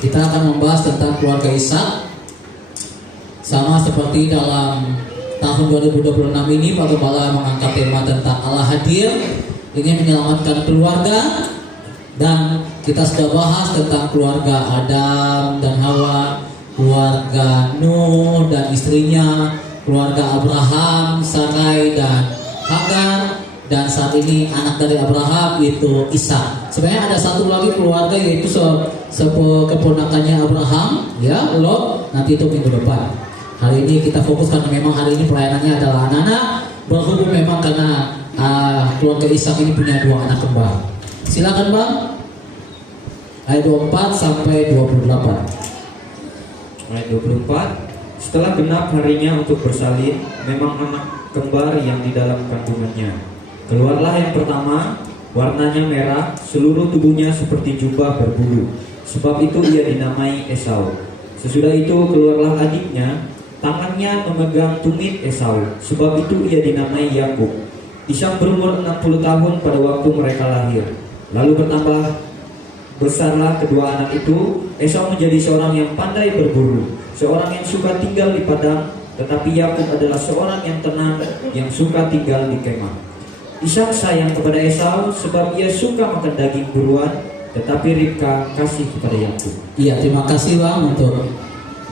Kita akan membahas tentang keluarga Ishak. Sama seperti dalam tahun 2026 ini, Pak Gembala mengangkat tema tentang Allah hadir, ingin menyelamatkan keluarga. Dan kita sudah bahas tentang keluarga Adam dan Hawa, keluarga Nuh dan istrinya, keluarga Abraham, Sarai dan Hagar, dan saat ini anak dari Abraham itu Ishak. Sebenarnya ada satu lagi keluarga yaitu keponakannya Abraham, ya, Lot. Nanti itu minggu depan. Hari ini kita fokuskan, memang hari ini pelayanannya adalah anak-anak, berhubung memang karena keluarga Ishak ini punya 2 anak kembar. Silakan Bang. Ayat 24 sampai 28. Ayat 24. Setelah genap harinya untuk bersalin, memang anak kembar yang di dalam kandungannya. Keluarlah yang pertama, warnanya merah, seluruh tubuhnya seperti jubah berbulu. Sebab itu ia dinamai Esau. Sesudah itu keluarlah adiknya, tangannya memegang tumit Esau. Sebab itu ia dinamai Yakub. Ishak berumur 60 tahun pada waktu mereka lahir. Lalu bertambah besarlah kedua anak itu. Esau menjadi seorang yang pandai berburu, seorang yang suka tinggal di padang, tetapi Yakub adalah seorang yang tenang, yang suka tinggal di kemah. Ishak sayang kepada Esau sebab ia suka makan daging buruan, tetapi Ribka kasih kepada Yakub. Iya, terima kasih Bang untuk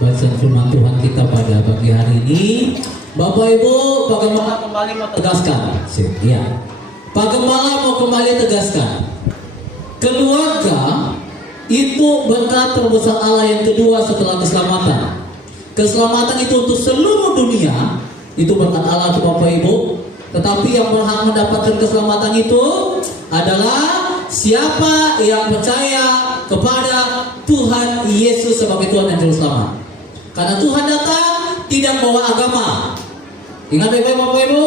bacaan firman Tuhan kita pada pagi hari ini. Bapak Ibu, Pak Gembala kembali mau tegaskan. Iya. Pak Gembala mau kembali tegaskan. Keluarga itu berkat terbesar Allah yang kedua setelah keselamatan. Keselamatan itu untuk seluruh dunia, itu berkat Allah untuk Bapak Ibu. Tetapi yang berhak mendapatkan keselamatan itu adalah siapa yang percaya kepada Tuhan Yesus sebagai Tuhan dan Juru Selamat. Karena Tuhan datang tidak bawa agama. Ingat baik-baik Bapak Ibu,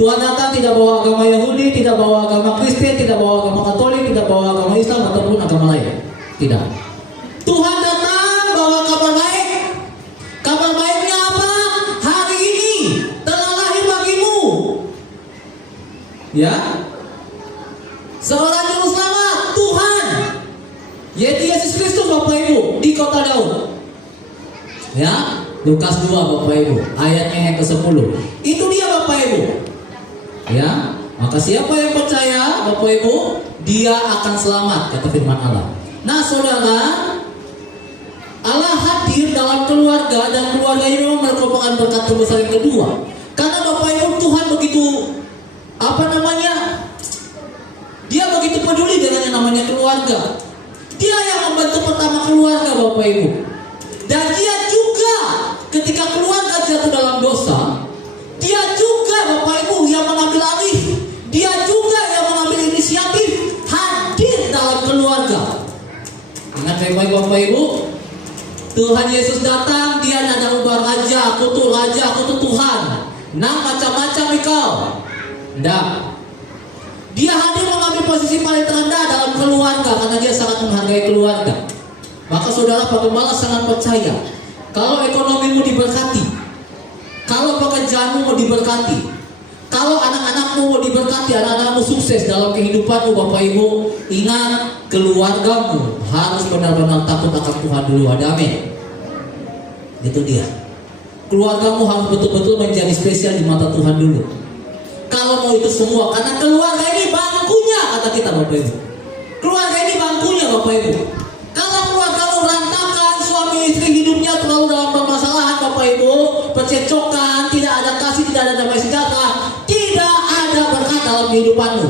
Tuhan datang tidak bawa agama Yahudi, tidak bawa agama Kristen, tidak bawa agama Katolik, tidak bawa agama Islam ataupun agama lain. Tidak. Tuhan datang bawa kabar baik. Kabar baiknya apa? Hari ini telah lahir bagimu, ya, seorang Juru Selamat, Tuhan, yaitu Yesus Kristus Bapak Ibu, di kota Daud. Ya, Lukas 2 Bapak Ibu, ayatnya yang ke-10. Itu dia Bapak Ibu. Ya, maka siapa yang percaya Bapak Ibu, dia akan selamat, kata firman Allah. Nah saudara, Allah hadir dalam keluarga, dan keluarga ini memang merupakan berkat terbesar yang kedua. Karena Bapak Ibu, Tuhan begitu dia begitu peduli dengan yang namanya keluarga. Dia yang membentuk pertama keluarga Bapak Ibu. Dan dia juga ketika keluarga jatuh dalam dosa, dia juga Bapak Ibu yang mengambil alih. Dia juga yang mengambil inisiatif hadir dalam keluarga. Ingat baik-baik Bapak Ibu, Tuhan Yesus datang, dia nada ubah raja, aku tuh Tuhan. Nah macam-macam engkau. Enggak. Dia hadir mengambil posisi paling terendah dalam keluarga karena dia sangat menghargai keluarga. Maka saudara Pak Gembala sangat percaya, kalau ekonomimu diberkati, kalau pekerjaanmu mau diberkati, kalau anak-anakmu mau diberkati, anak-anakmu sukses dalam kehidupanmu Bapak Ibu, ingat keluargamu harus benar-benar takut akan Tuhan dulu. Ada amin. Itu dia. Keluargamu harus betul-betul menjadi spesial di mata Tuhan dulu. Kalau mau itu semua, karena keluarga ini bangkunya, kata kita Bapak Ibu. Keluarga ini bangkunya Bapak Ibu. Kalau keluargamu rantakan, suami istri hidupnya terlalu dalam permasalahan Bapak Ibu, percecokan, tidak ada kasih, tidak ada damai sejahtera, tidak ada berkat dalam kehidupanmu.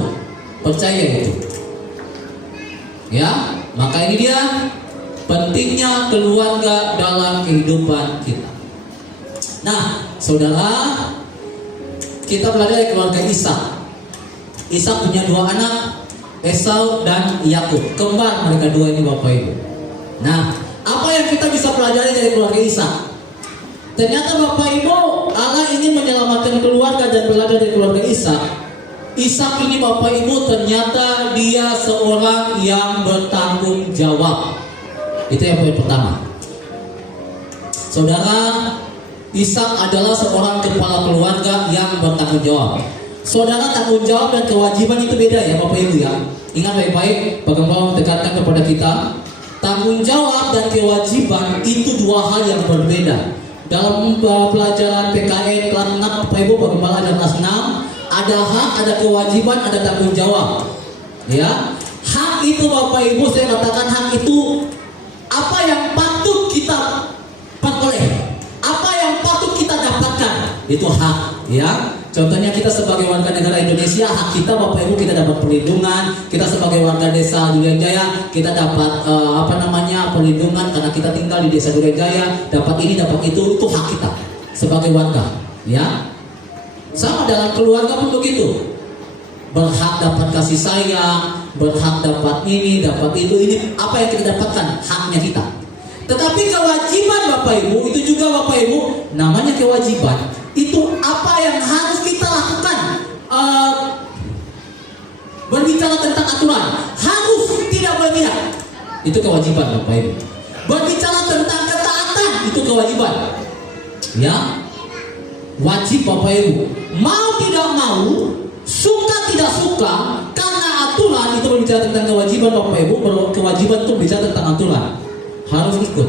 Percaya itu. Ya, maka ini dia pentingnya keluarga dalam kehidupan kita. Nah, saudara, kita belajar dari keluarga Ishak. Ishak punya 2 anak, Esau dan Yakub. Kembar mereka 2 ini Bapak Ibu. Nah, apa yang kita bisa pelajari dari keluarga Ishak? Ternyata Bapak Ibu, Allah ingin menyelamatkan keluarga dan belajar dari keluarga Ishak. Ishak ini Bapak Ibu ternyata dia seorang yang bertanggung jawab. Itu yang poin pertama. Saudara, Ishak adalah seorang kepala keluarga yang bertanggung jawab. Saudara, tanggung jawab dan kewajiban itu beda ya Bapak Ibu ya. Ingat baik-baik, Pak Gembala mendekankan kepada kita, Tanggung jawab dan kewajiban itu dua hal yang berbeda. Dalam pelajaran PKN kelas 6, Bapak Ibu, bagaimana ada kelas 6, ada hak, ada kewajiban, ada tanggung jawab. Ya, hak itu Bapak Ibu, saya katakan hak itu apa yang patut kita peroleh, apa yang patut kita dapatkan, itu hak. Ya, contohnya kita sebagai warga negara Indonesia, hak kita Bapak Ibu, kita dapat perlindungan. Kita sebagai warga desa Durian Jaya, kita dapat perlindungan karena kita tinggal di desa Durian Jaya, dapat ini, dapat itu hak kita sebagai warga. Ya, sama dalam keluarga pun begitu, berhak dapat kasih sayang, berhak dapat ini, dapat itu, ini apa yang kita dapatkan, haknya kita. Tetapi kewajiban Bapak Ibu, itu juga Bapak Ibu, namanya kewajiban, itu apa yang harus kita lakukan. Berbicara tentang aturan, harus tidak berpihak, itu kewajiban Bapak Ibu. Berbicara tentang ketaatan, itu kewajiban. Ya, wajib Bapak Ibu. Mau tidak mau, suka tidak suka, karena aturan itu berbicara tentang kewajiban Bapak Ibu. Kewajiban itu berbicara tentang aturan, harus ikut.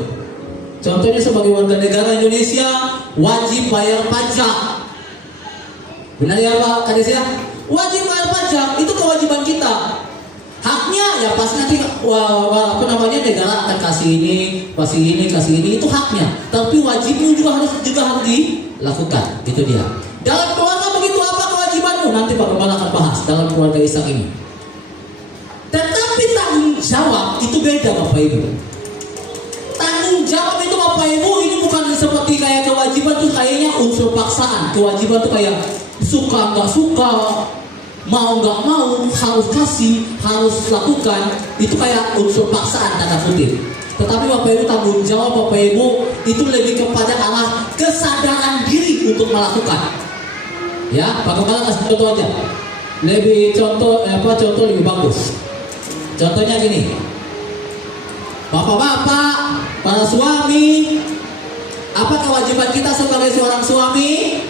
Contohnya sebagai warga negara Indonesia, wajib bayar pajak. Benar ya Pak Kades ya? Wajib bayar pajak, itu kewajiban kita. Haknya ya pas nanti negara akan kasih ini, itu haknya. Tapi wajibnya juga harus dilakukan. Itu dia. Dalam keluarga begitu, apa kewajibanmu? Nanti Pak Kepala akan bahas dalam keluarga Ishak ini. Tetapi tanggung jawab itu beda Bapak Ibu. Tanggung jawab itu Bapak Ibu, ini bukan seperti kayak kewajiban tuh kayaknya unsur paksaan. Kewajiban tuh kayak suka nggak suka, mau nggak mau, harus kasih, harus lakukan. Itu kayak unsur paksaan tanda kutip. Tetapi Bapak Ibu, tanggung jawab Bapak Ibu itu lebih kepada arah kesadaran diri untuk melakukan. Ya, Pak Kepala kasih contoh aja. Contoh lebih bagus. Contohnya gini. Bapak-bapak, para suami, apa kewajiban kita sebagai seorang suami?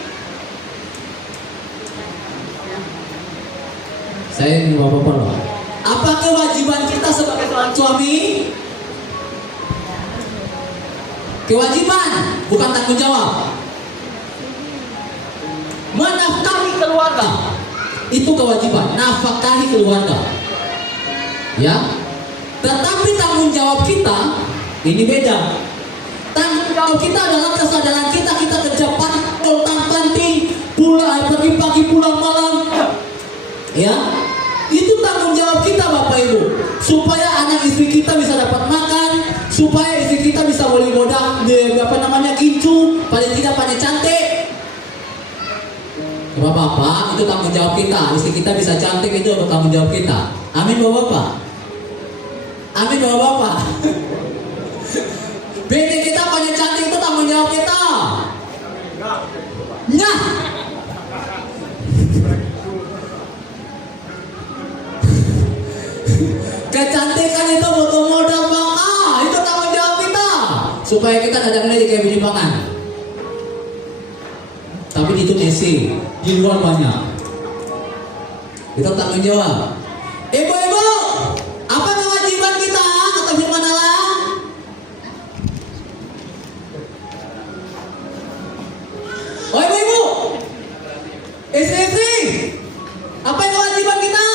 Saya ingin bapak-bapak loh. Apa kewajiban kita sebagai seorang suami? Kewajiban, bukan tanggung jawab. Menafkahi keluarga, itu kewajiban. Nafkahi keluarga. Ya. Tetapi tanggung jawab kita ini beda. Tanggung jawab kita adalah kesadaran kita kerja panti, pergi pagi pulang malam. Ya, itu tanggung jawab kita Bapak Ibu. Supaya anak istri kita bisa dapat makan, supaya istri kita bisa boleh modal gincu, paling tidak pandai cantik. Bapak-bapak, itu tanggung jawab kita. Istri kita bisa cantik, itu tanggung jawab kita. Amin Bapak-bapak. Amin Bapak-bapak. Bini kita paling cantik, itu tanggung jawab kita. Nah, kecantikan itu butuh modal Bang. Itu tanggung jawab kita. Supaya kita kadang-kadang jadi kayak bini pangan. Tapi itu nesi, di luar banyak. Itu tanggung jawab. Ibu-ibu, apa kewajiban kita? Kata firman Allah. Oh ibu-ibu, istri-istri, apa kewajiban kita?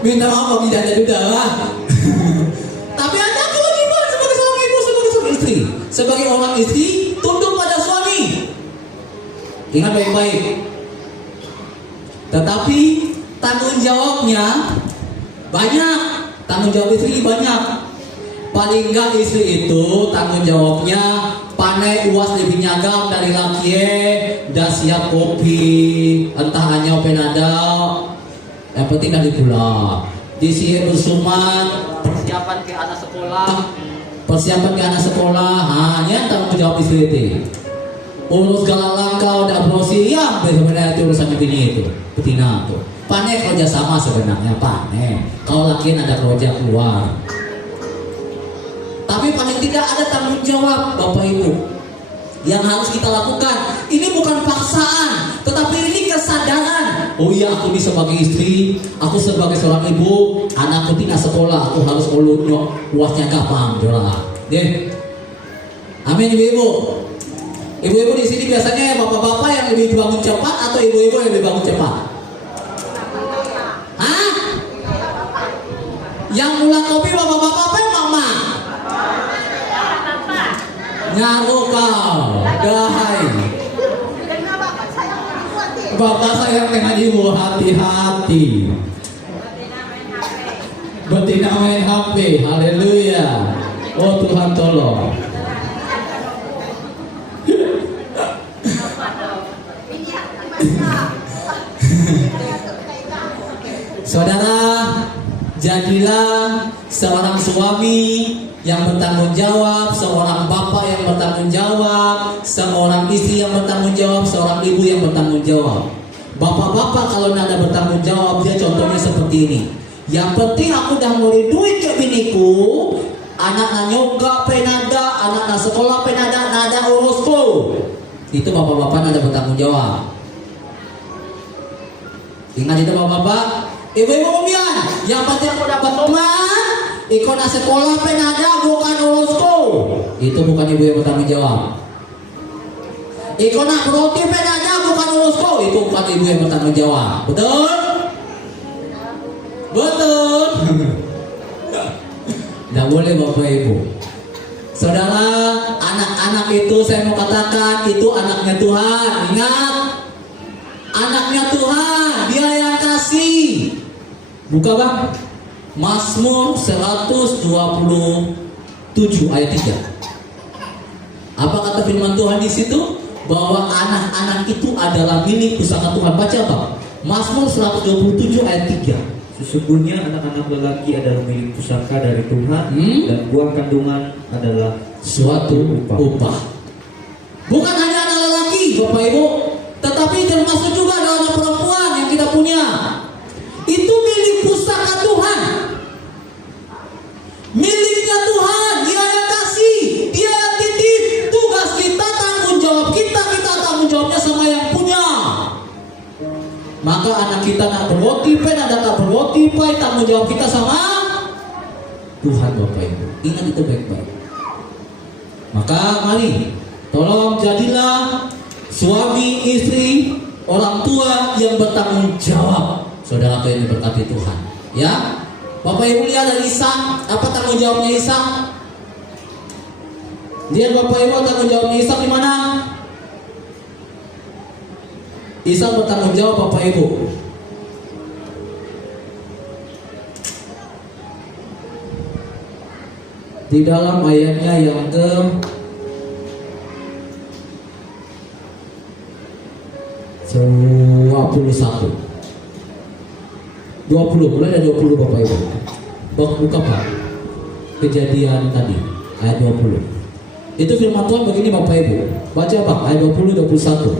Minta maaf bagi janda juga lah. Tapi ada kewajiban sebagai seorang ibu, sebagai seorang istri. Sebagai orang istri, tunduk pada suami. Ingat baik-baik. Tetapi tanggung jawabnya banyak. Tanggung jawab istri banyak. Paling enggak istri itu tanggung jawabnya panai uas lebih nyagam dari laki dah siap kopi entah hanya penada yang penting dari pula disihir bersuman persiapan ke anak sekolah hanya tanggung jawab istri itu. Urus segala langkah udah prosi ya benar-benar itu urusan begini itu betina tuh panai kerja sama sebenarnya panai kalau laki ada kerja keluar. Tapi paling tidak ada tanggung jawab Bapak Ibu yang harus kita lakukan. Ini bukan paksaan, tetapi ini kesadaran Oh iya, aku ini sebagai istri, aku sebagai seorang ibu, anakku tidak sekolah, aku harus ulutnya, luasnya gampang, jolah. Deh, amin ibu-ibu. Ibu-ibu di sini biasanya bapak-bapak yang lebih bangun cepat atau ibu-ibu yang lebih bangun cepat? Hah? Yang mulai kopi bapak-bapak apa yang mama? Nyaru kau, dahai. Bapak sayang dengan ibu, hati-hati. Betina main HP, haleluya. Oh Tuhan tolong. Saudara, jadilah seorang suami yang bertanggung jawab, seorang bapak yang bertanggung jawab, seorang istri yang bertanggung jawab, seorang ibu yang bertanggung jawab. Bapak-bapak kalau nada bertanggung jawab, dia contohnya seperti ini. Yang penting aku dah mulai duit ke biniku, anak nyoga penada, anak sekolah penada, nada urusku. Itu bapak-bapak nada bertanggung jawab. Ingat itu bapak-bapak. Ibu-ibu kemudian, yang penting aku dapat teman, ikut sekolah penada bukan urusku. Itu bukan ibu yang bertanggung jawab. Ikut nak roti penada bukan urusku. Itu bukan ibu yang bertanggung jawab. Betul? Betul. Tidak boleh bapak ibu. Saudara, anak-anak itu saya mau katakan itu anaknya Tuhan. Ingat, anaknya Tuhan, Dia yang kasih. Buka bang, Mazmur 127 ayat 3. Apa kata firman Tuhan di situ? Bahwa anak-anak itu adalah milik pusaka Tuhan. Baca bang, Mazmur 127 ayat 3. Sesungguhnya anak-anak lelaki adalah milik pusaka dari Tuhan, dan buah kandungan adalah suatu upah. Bukan hanya anak lelaki, Bapak Ibu, tetapi termasuk juga anak perempuan yang kita punya. Itu milik pusaka Tuhan, miliknya Tuhan. Dia yang kasih, Dia yang titip. Tugas kita, tanggung jawab kita tanggung jawabnya sama yang punya. Maka anak kita nak berroti pen, ada tak berroti pai, tanggung jawab kita sama Tuhan Bapak Ibu. Ingat itu baik-baik. Maka mari, tolong jadilah suami, istri, orang tua yang bertanggung jawab. Saudara yang diberkati Tuhan. Ya, Bapak Ibu lihat dari Ishak, apa tanggung jawabnya Ishak? Lihat Bapak Ibu tanggung jawabnya Ishak di mana? Ishak bertanggung jawab Bapak Ibu. Di dalam ayatnya yang ke 20, mulai dari 20 Bapak Ibu. Buka Pak, Kejadian tadi ayat 20. Itu firman Tuhan begini Bapak Ibu. Baca Pak, ayat 20 21.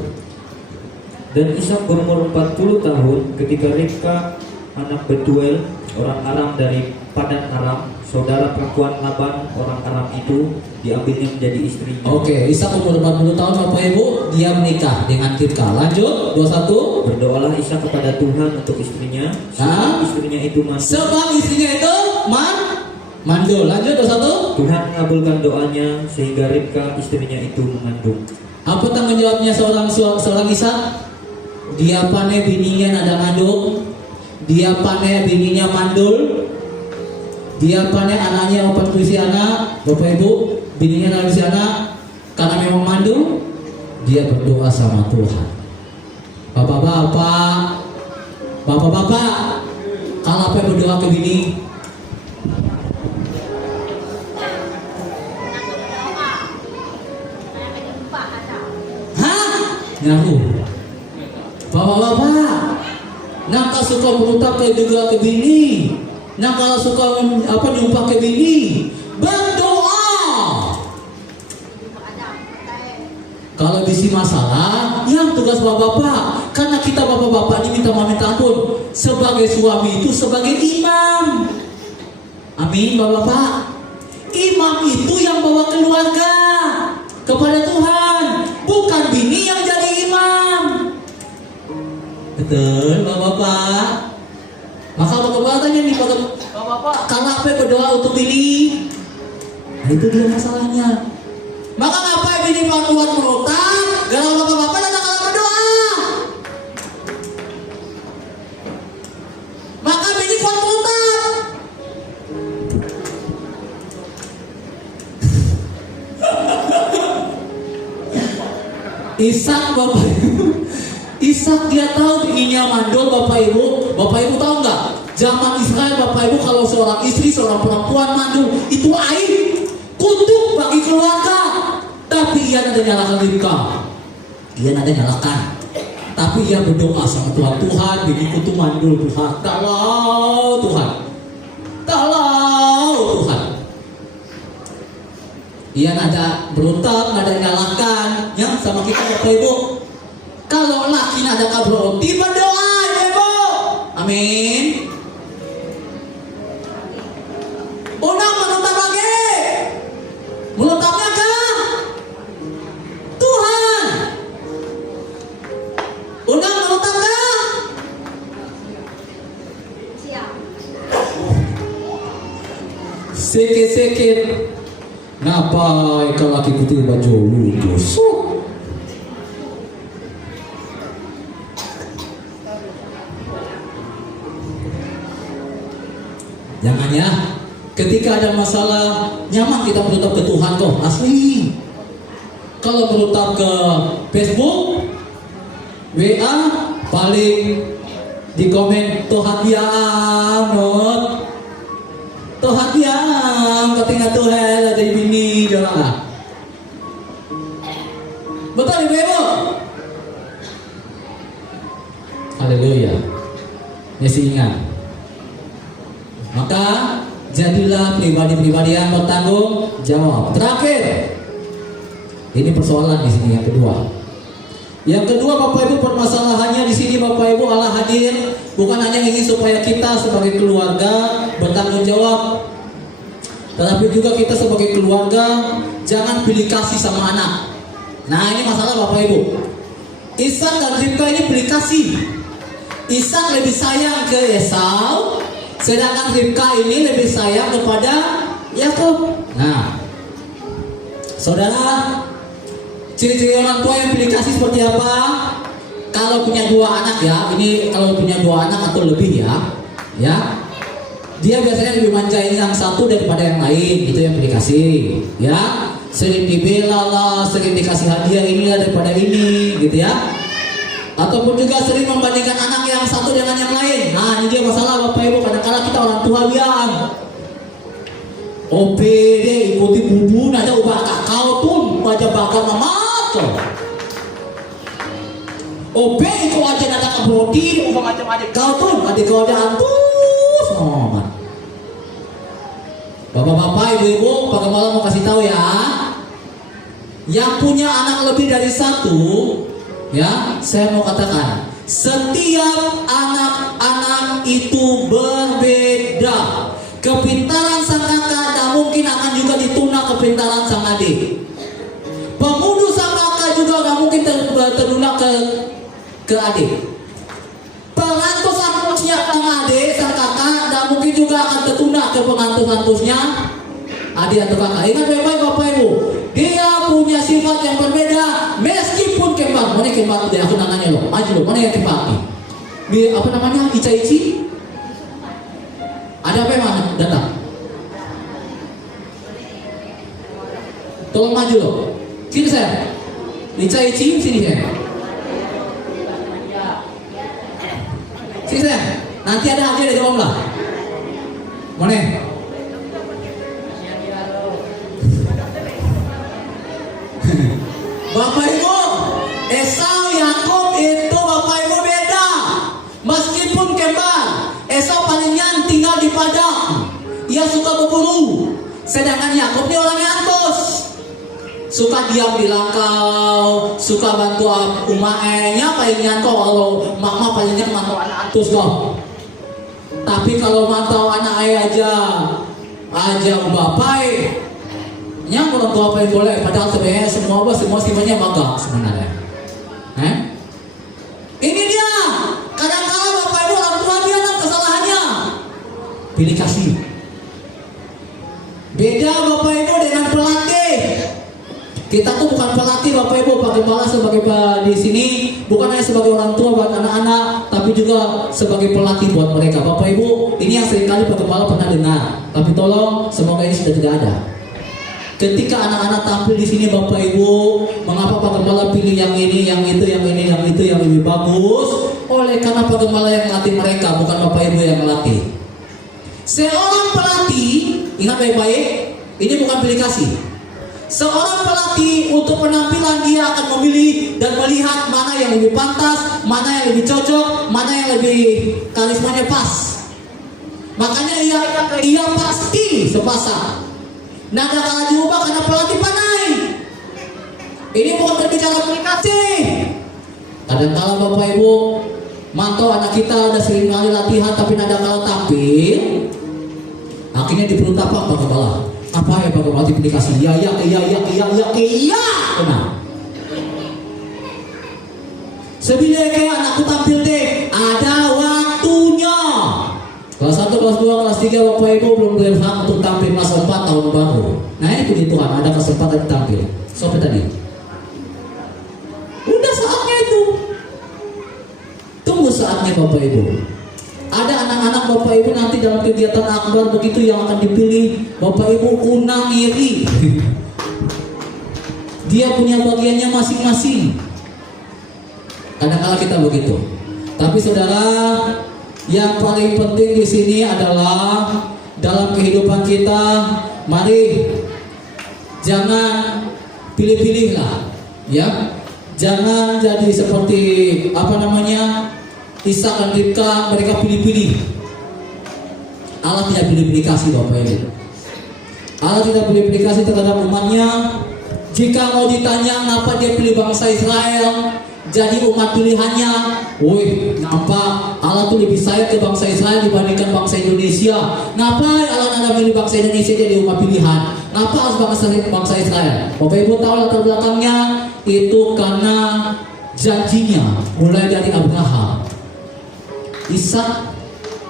Dan Ishak berumur 40 tahun ketika Ribka anak Betuel orang Aram dari Padan Aram, saudara perempuan Laban orang Aram itu, diambilnya menjadi istrinya. Oke, Ishak umur 40 tahun Bapak Ibu, dia menikah dengan Ribka. Lanjut 21. Berdoalah Ishak kepada Tuhan untuk istrinya, sebab istrinya itu mandul. Sebab istrinya itu mandul. Lanjut 21. Tuhan mengabulkan doanya sehingga Ribka istrinya itu mengandung. Apa tanggung jawabnya seorang Ishak? Dia panen bininya ada ngandung. Dia panen bininya mandul. Dia panen anaknya opat usia anak. Bapak Ibu, bininya ada usia anak. Karena memang mandul, dia berdoa sama Tuhan. Bapak-bapak, kalau apa berdoa ke bini? Hah? Nyahu. Bapak-bapak, nak suka berutak ke juga ke bini, nak kalau suka nyumpah ke bini, berdoa. Kalau bisi masalah, yang tugas bapak-bapak, karena kita bapak-bapak ini minta ampun sebagai suami itu sebagai imam. Amin bapak-bapak. Imam itu yang bawa keluarga kepada Tuhan, bukan bini yang jadi imam. Betul, Bapak-Bapak. Maka Bapak-Bapak tanya nih, Bapak-Bapak, kalau apa berdoa untuk bini? Nah, itu dia masalahnya. Maka ngapain bini Pak Tuhan merotak? Kalau Bapak-Bapak datang kalau berdoa. Maka bini Tuhan merotak. Ishak Bapak Ibu, Ishak dia tahu bininya mandul Bapak Ibu. Bapak Ibu tahu nggak? Zaman Israel Bapak Ibu kalau seorang istri, seorang perempuan mandul itu aib, kutuk bagi keluarga. Tapi ia ada nyalakan Ribka, ia ada nyalakan. Tapi ia berdoa sama Tuhan, Tuhan biniku tuh mandul Tuhan, tolong Tuhan, tolong Tuhan. Ia ada berontak, ada nyalakan, ya sama kita Bapak Ibu. Kalau laki ada kabur, tiba doa, Ibu. Amin. Unang menentang lagi. Menentangnya kah? Tuhan. Unang menentang kah? Sikit-sikit. Ngapa kalau laki putih baju lulus? Jangan ya. Ketika ada masalah nyaman kita berutab ke Tuhan kok asli. Kalau berutab ke Facebook, WA paling di komen Tuhan dianut, Tuhan diam ketika Tuhan ada di bini jangan. Betul Ibu? Haleluya. Masih ingat. Maka jadilah pribadi-pribadi yang bertanggung jawab. Terakhir, ini persoalan di sini yang kedua. Yang kedua Bapak Ibu, permasalahannya di sini Bapak Ibu Allah hadir bukan hanya ingin supaya kita sebagai keluarga bertanggung jawab, tetapi juga kita sebagai keluarga jangan pilih kasih sama anak. Nah ini masalah Bapak Ibu. Ishak dan Ribka ini pilih kasih. Ishak lebih sayang ke Esau, sedangkan Ribka ini lebih sayang kepada Yakub. Nah, saudara, ciri-ciri orang tua yang pilih kasih seperti apa? Kalau punya dua anak ya, ini kalau punya dua anak atau lebih ya, dia biasanya lebih manjain yang satu daripada yang lain, itu yang pilih kasih, ya. Sering dibela lah, sering dikasih hadiah ini daripada ini, gitu ya. Ataupun juga sering membandingkan anak yang satu dengan yang lain. Nah, ini dia masalah Bapak Ibu. Kadang-kadang kita orang tua bilang, OPD ikuti bubun aja ubah kakao tuh baca bakal mamato. OP kau aja nada kebrodi ubah macam-macam kau tuh adik kau aja antus amat. Bapak-bapak, ibu-ibu, Pak Gembala mau kasih tahu ya, yang punya anak lebih dari satu, ya, saya mau katakan, setiap anak-anak itu berbeda. Kepintaran sang kakak tak mungkin akan juga dituna kepintaran sang adik. Pengunduh sang kakak juga gak mungkin tertuna ke adik. Pengantus-antusnya sang adik, sang kakak tak mungkin juga akan tertuna ke pengantus-antusnya adik atau kakak. Ingat baik-baik Bapak Ibu, dia punya sifat yang berbeda meskipun kembar. Mana kembar deh, aku nanya lo, maju lo, mana yang kembar? Apa namanya, Ica-Ici? Ada apa yang mana? Datang. Tolong maju loh. Sini saya. Ica-Ici sini saya. Sini saya. Nanti ada hadiah dari Om lah. Mana? Bapak Ibu, Esau Yakub itu Bapak Ibu beda. Meskipun kembar, Esau palingnya tinggal di padang. Ia suka berburu. Sedangkan Yakub ini orang nyantos. Suka diam di langkau, suka bantu umaenya paling nyantau. Kalau mama palingnya mantau anak antus kok. Tapi kalau mantau anak ayah aja bapak, yang orang tua apa yang boleh. Padahal sebenarnya semua sifatnya magang sebenarnya. Ini dia. pilih kasih. Beda Bapak Ibu dengan pelatih. Kita tuh bukan pelatih Bapak Ibu, Pak Gembala sebagai di sini bukan hanya sebagai orang tua buat anak-anak, tapi juga sebagai pelatih buat mereka. Bapak Ibu, ini yang seringkali Pak Gembala pernah dengar, tapi tolong semoga ini sudah tidak ada. Ketika anak-anak tampil di sini Bapak Ibu, mengapa Pak Gembala pilih yang ini, yang itu, yang ini, yang itu, yang lebih bagus? Oleh karena Pak Gembala yang melatih mereka, bukan Bapak Ibu yang melatih. Seorang pelatih, ingat baik-baik, ini bukan pilih kasih. Seorang pelatih untuk penampilan dia akan memilih dan melihat mana yang lebih pantas, mana yang lebih cocok, mana yang lebih karismanya pas. Makanya ia pasti sepasang. Nada kalah diubah karena pelatih pandai. Ini bukan berbicara aplikasi. Kadang-kala Bapak Ibu mantau anak kita ada sering kali latihan tapi nada kalah tampil, akhirnya diperut apa Pak Gembala? Apa ya Pak Gembala aplikasi? Iya. Benar. Sebila kayak anakku tampil deh, ada waktunya. Kelas 1, kelas 2, kelas 3 Bapak Ibu belum berhak untuk tampil kelas 4 tahun baru. Nah ini puji Tuhan, ada kesempatan tampil. Sampai tadi. Udah saatnya itu. Tunggu saatnya Bapak Ibu. Ada anak-anak Bapak Ibu nanti dalam kegiatan akbar begitu yang akan dipilih, Bapak Ibu unang iri. Dia punya bagiannya masing-masing. Kadang-kala kita begitu. Tapi saudara, yang paling penting di sini adalah dalam kehidupan kita, mari jangan pilih-pilih lah, ya. Jangan jadi seperti Ishak dan Ribka, mereka pilih-pilih. Allah tidak pilih-pilih kasih Bapak Ibu. Allah tidak pilih-pilih kasih terhadap umatnya. Jika mau ditanya kenapa dia pilih bangsa Israel jadi umat pilihannya, woi, nampak Allah tuh lebih sayang ke bangsa Israel dibandingkan bangsa Indonesia. Ngapain Allah pilih bangsa Indonesia jadi umat pilihan? Ngapa harus bangsa Israel? Bapak Ibu tahu latar belakangnya? Itu karena janjinya mulai dari Abraham, Ishak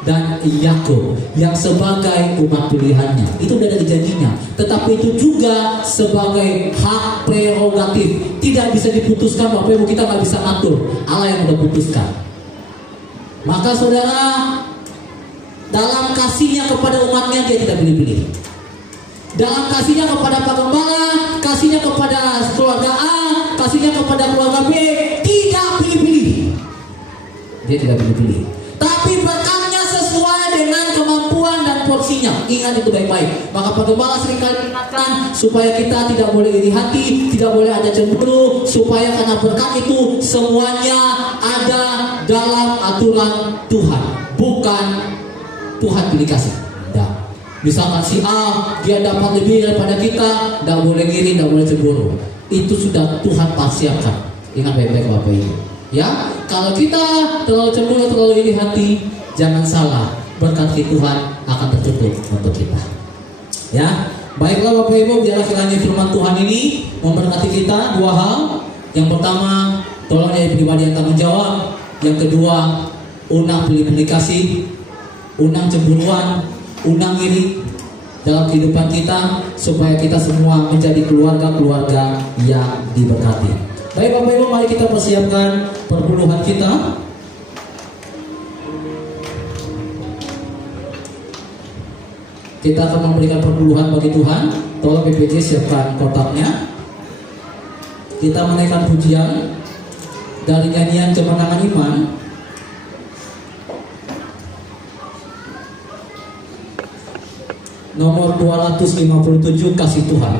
dan Yakub yang sebagai umat pilihannya. Itu udah ada janjinya. Tetapi itu juga sebagai hak prerogatif, tidak bisa diputuskan Bapak Ibu, kita nggak bisa ngatur. Allah yang udah putuskan. Maka saudara, dalam kasihnya kepada umatnya dia tidak pilih-pilih. Dalam kasihnya kepada Pak Gembala, kasihnya kepada keluarga A, kasihnya kepada keluarga B, tidak pilih-pilih. Dia tidak pilih-pilih. Tapi berkatnya sesuai dengan kemampuan dan porsinya. Ingat itu baik-baik. Maka Pak Gembala seringkali ingatkan supaya kita tidak boleh iri hati, tidak boleh ada cemburu, supaya karena berkat itu semuanya ada dalam aturan Tuhan, bukan Tuhan pilih kasih. Nah, misalkan si A dia dapat lebih daripada kita, tidak boleh iri, tidak boleh cemburu. Itu sudah Tuhan persiapkan. Ingat baik-baik Bapak Ibu. Ya, kalau kita terlalu cemburu, terlalu iri hati, jangan salah, berkat Tuhan akan tertutup untuk kita. Ya, baiklah Bapak Ibu, biarlah kiranya firman Tuhan ini memberkati kita dua hal. Yang pertama, tolong jadi pribadi yang tanggung jawab. Yang kedua, unang pilih-pilih kasih, unang cemburuan, unang iri dalam kehidupan kita, supaya kita semua menjadi keluarga-keluarga yang diberkati. Baik Bapak Ibu, mari kita persiapkan perpuluhan kita. Kita akan memberikan perpuluhan bagi Tuhan. Tolong BPJ siapkan kotaknya. Kita menaikkan pujian dari nyanyian Kemenangan Iman. Nomor 257, Kasih Tuhan.